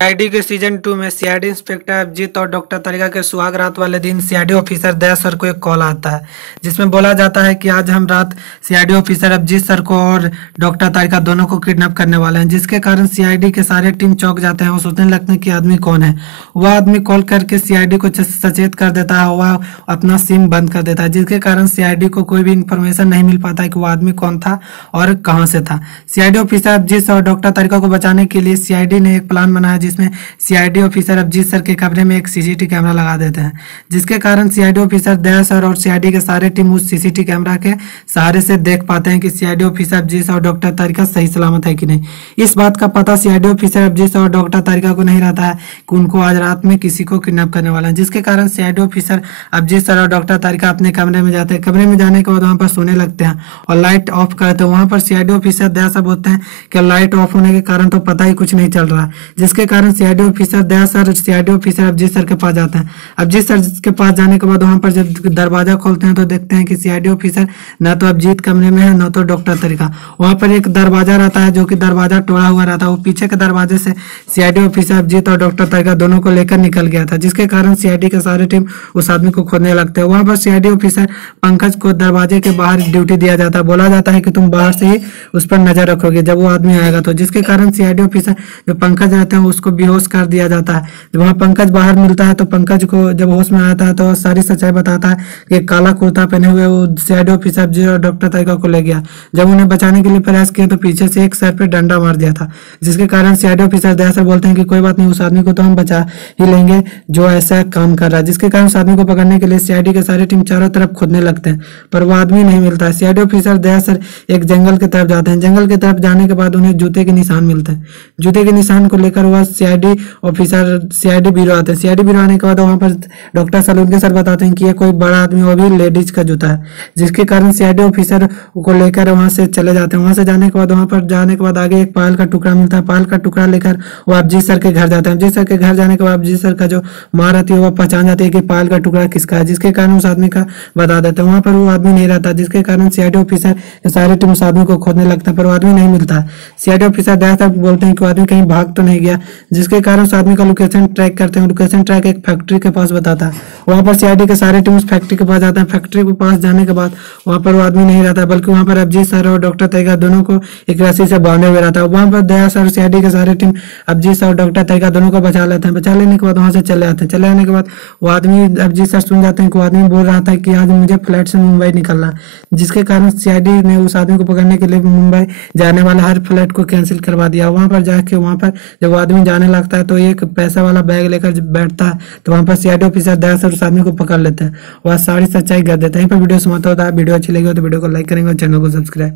CID के season 2 में CID inspector Abhijit और डॉक्टर तारिका के सुहाग रात वाले दिन सीआईडी ऑफिसर दया सर को एक कॉल आता है, जिसमें बोला जाता है कि आज हम रात सीआईडी ऑफिसर अभिजीत सर को और डॉक्टर तारिका दोनों को किडनैप करने वाले हैं। जिसके कारण सीआईडी के सारे टीम चौंक जाते हैं और सोचने लगते हैं कि आदमी कौन है। वह आदमी कॉल करके सीआईडी को सचेत कर देता है, वह अपना सिम बंद कर देता है, जिसके कारण सीआईडी को कोई भी इंफॉर्मेशन नहीं मिल पाता है कि वो आदमी कौन था और कहाँ से था। सीआईडी ऑफिसर अभिजीत और डॉक्टर तारिका को बचाने के लिए सीआईडी ने एक प्लान बनाया, जिसमें सीआईडी ऑफिसर अभिजीत सर के कमरे में एक सीसीटीवी कैमरा लगा देते हैं, जिसके कारण सीआईडी ऑफिसर दया सर और सीआईडी के सारे टीम उस सीसीटीवी कैमरा के सहारे से देख पाते हैं कि सीआईडी ऑफिसर अभिजीत और डॉक्टर तारिका सही सलामत है कि नहीं। इस बात का पता सीआईडी ऑफिसर अभिजीत और डॉक्टर तारिका को नहीं रहता है कि उनको आज रात में किसी को किडनैप करने वाला है, जिसके कारण सीआईडी ऑफिसर अभिजीत सर और डॉक्टर तारिका अपने कमरे में जाते हैं। कमरे में जाने के बाद वहां पर सोने लगते हैं और लाइट ऑफ करते हैं। वहां पर सीआईडी ऑफिसर दया सर बोलते हैं कि लाइट ऑफ होने के कारण तो पता ही कुछ नहीं चल रहा, जिसके कारण CID officer Daya sir CID officer Abhijeet sir के पास जाते हैं। अभिजीत सर के पास जाने के बाद वहां पर जब दरवाजा खोलते हैं तो देखते हैं कि सीआईडी ऑफिसर न तो अभिजीत कमरे में है न तो डॉक्टर तारिका। वहां पर एक दरवाजा रहता है जो कि दरवाजा तोड़ा हुआ रहता है, वो पीछे के दरवाजे से सीआईडी ऑफिसर अभिजीत और डॉक्टर तारिका दोनों को लेकर निकल गया था, जिसके कारण सीआईडी के सारे टीम उस आदमी को खोजने लगते हैं। वहां पर सीआईडी ऑफिसर पंकज को दरवाजे के बाहर ड्यूटी दिया जाता है, बोला जाता है कि तुम बाहर से ही उस पर नजर रखोगे जब वो आदमी आएगा तो, जिसके कारण सीआईडी ऑफिसर जो पंकज रहते हैं उसको बेहोश कर दिया जाता है। जब वहाँ पंकज बाहर मिलता है तो पंकज को जब होश में आता है तो सारी सच्चाई बताता है कि काला कुर्ता पहने हुए वो सीआईडी ऑफिसर जी और डॉक्टर तारिका को ले गया। जब उन्हें बचाने के लिए प्रयास किया तो पीछे से एक सर पे डंडा मार दिया था, जिसके कारण सीआईडी ऑफिसर दया सर बोलते हैं कि कोई बात नहीं, उस आदमी को तो हम बचा ही लेंगे जो ऐसा काम कर रहा है। जिसके कारण उस आदमी को पकड़ने के लिए सीआईडी के सारी टीम चारों तरफ खोदने लगते हैं, पर वो आदमी नहीं मिलता है। सीआईडी ऑफिसर दया सर एक जंगल की तरफ जाते हैं। जंगल की तरफ जाने के बाद उन्हें जूते के निशान मिलते हैं। जूते के निशान को लेकर वह सीआईडी ऑफिसर सीआईडी ब्यूरो आते हैं। सीआईडी ब्यूरो आने के बाद वहाँ पर डॉक्टर सलून के सर बताते हैं कि ये कोई बड़ा आदमी, वो भी लेडीज का जूता है, जिसके कारण सीआईडी ऑफिसर को लेकर वहाँ से चले जाते हैं। वहाँ से जाने के बाद वहाँ पर जाने के बाद आगे एक पायल का टुकड़ा मिलता है। पायल का टुकड़ा लेकर वो अभिजीत सर के घर जाते हैं। अभिजीत सर के घर जाने के बाद अभिजीत सर का जो माँ रहती है वह पहचान जाती है कि पायल का टुकड़ा किसका है, जिसके कारण उस आदमी का बता देते हैं। वहाँ पर वो आदमी नहीं रहता, जिसके कारण सीआईडी ऑफिसर के सारे टीम उस आदमी को खोजने लगता है, पर वो आदमी नहीं मिलता। सीआईडी ऑफिसर दया सर बोलते हैं कि वो आदमी कहीं भाग तो नहीं गया, जिसके कारण उस आदमी का लोकेशन ट्रैक करते हैं। लोकेशन ट्रैक एक फैक्ट्री के पास बताता है। वहाँ पर सीआईडी के सारे टीम उस फैक्ट्री के पास जाते हैं। फैक्ट्री के पास जाने के बाद वहाँ पर वो आदमी नहीं रहता, बल्कि वहाँ पर अभिजीत सर और डॉक्टर तारिका दोनों को एक रस्सी से बांधे हुए रहता है। वहाँ पर दया सर सीआईडी के सारे टीम अभिजीत सर और डॉक्टर तारिका दोनों को बचा लेते हैं। बचा लेने के बाद वहाँ से चले आते हैं। चले आने के बाद वो आदमी अभिजीत सर सुन जाते हैं कि वो आदमी बोल रहा था कि आज मुझे फ्लाइट से मुंबई निकलना, जिसके कारण सीआईडी ने उस आदमी को पकड़ने के लिए मुंबई जाने वाला हर फ्लाइट को कैंसिल करवा दिया। वहाँ पर जाके वहाँ पर जब वो आदमी जाने लगता है तो एक पैसा वाला बैग लेकर बैठता है, तो वहाँ पर सीआईडी ऑफिसर दया सर उस आदमी को पकड़ लेते हैं। वह सारी सच्चाई कर देते हैं। यहीं पर वीडियो समाप्त होता है। वीडियो अच्छी लगी हो तो वीडियो को लाइक करेंगे और चैनल को सब्सक्राइब